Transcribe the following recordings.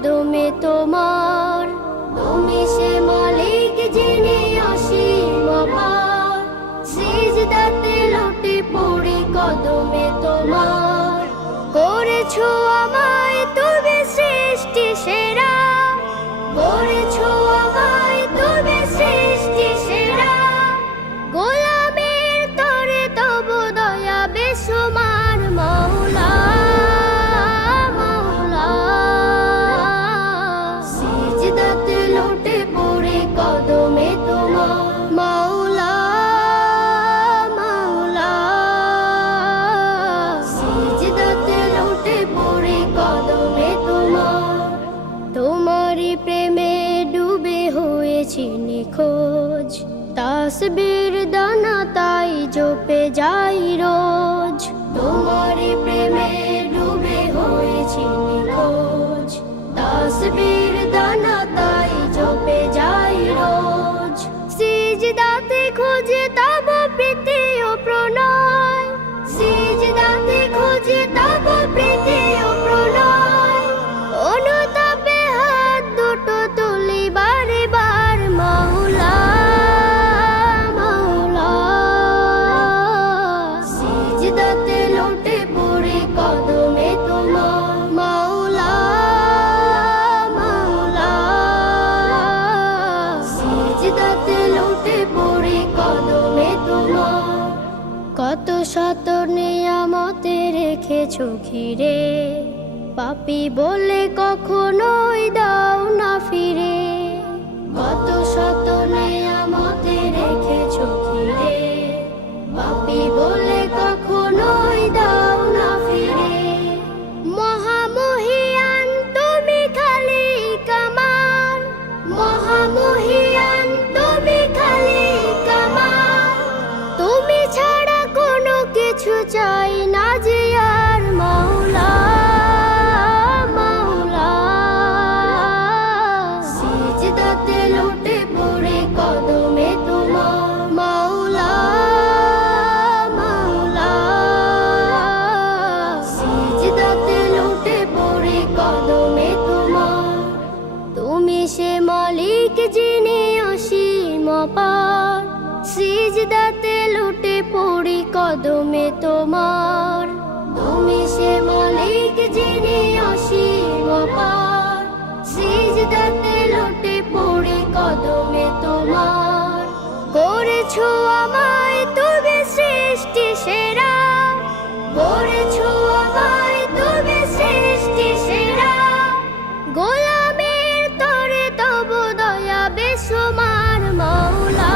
কদমে তোমার। তুমি সে মালিক যিনি অসীম অপার, সিজদাতে লুটি পড়ি কদমে তোমার। করেছো আমায় তুমি সৃষ্টি সেরা, করেছো আমায় তুমি সৃষ্টি সেরা। গোলামের তরে তব দয়া বেসুমার মাওলা, মাওলা। সিজদাতে লুটে পড়ে কদমে তোমার মাওলা, মাওলা। সিজদাতে লুটে পড়ে কদমে তোমার। তোমারই প্রেমে ডুবে হয়েছি নিখোঁজ, তাসবির দানা তাই জপে যাই রোজ। তোমারই প্রেমে ডুবে হয়েছি নিখোঁজ, তাসবির দানা তাই জপে যাই রোজ। সিজদাতে খোঁজে তব প্রীতি ও প্রণয়, সিজদাতে খোঁজে তব প্রীতি ও প্রণয়। অনুতাপে হাত দুটো তুলি বারে বার মাওলা, মাওলা। সিজদাতে লুটে পড়ে কদমে তোমার মাওলা, মাওলা। সিজদাতে লুটে পড়ে কদমে তোমার। কত শত নিয়ামতে রেখেছো ঘিরে, পাপী বলে কখনোই দাও না ফিরে। কত শত নিয়ামতে রেখেছো ঘিরে, পাপী বলে কখনোই দাও না ফিরে। মহামহিয়ান তুমি খালিক আমার, মহামহিয়ান তুমি খালিক আমার। তুমি ছাড়া কোনো কিছু চাই না যে আর মাওলা, মাওলা। সিজদাতে লুটে পড়ে কদমে তোমার মাওলা, মাওলা। সিজদাতে লুটে পড়ে কদমে তোমার। তুমি সে মালিক যিনি অসীম অপার, সিজদাতে লুটে পড়ি কদমে তোমার। তুমি সে মালিক যিনি অসীম অপার, সিজদাতে লুটে পড়ি কদমে তোমার। করেছো আমায় তুমি সৃষ্টি সেরা, করেছো আমায় তুমি সৃষ্টি সেরা। গোলামের তরে তব দয়া বেসুমার মাওলা,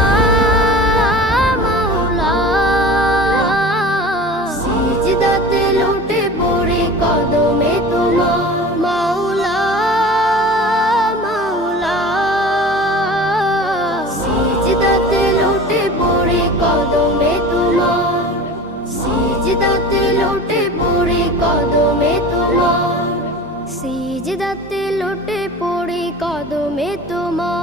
মাওলা। সিজদাতে লুটে পড়ে কদমে তোমার মাওলা, মাওলা। সিজদাতে লুটে পড়ে কদমে তোমার, সিজদাতে লুটে পড়ে কদমে তোমার। সিজদাতে লুটে পড়ে কদমে তোমার।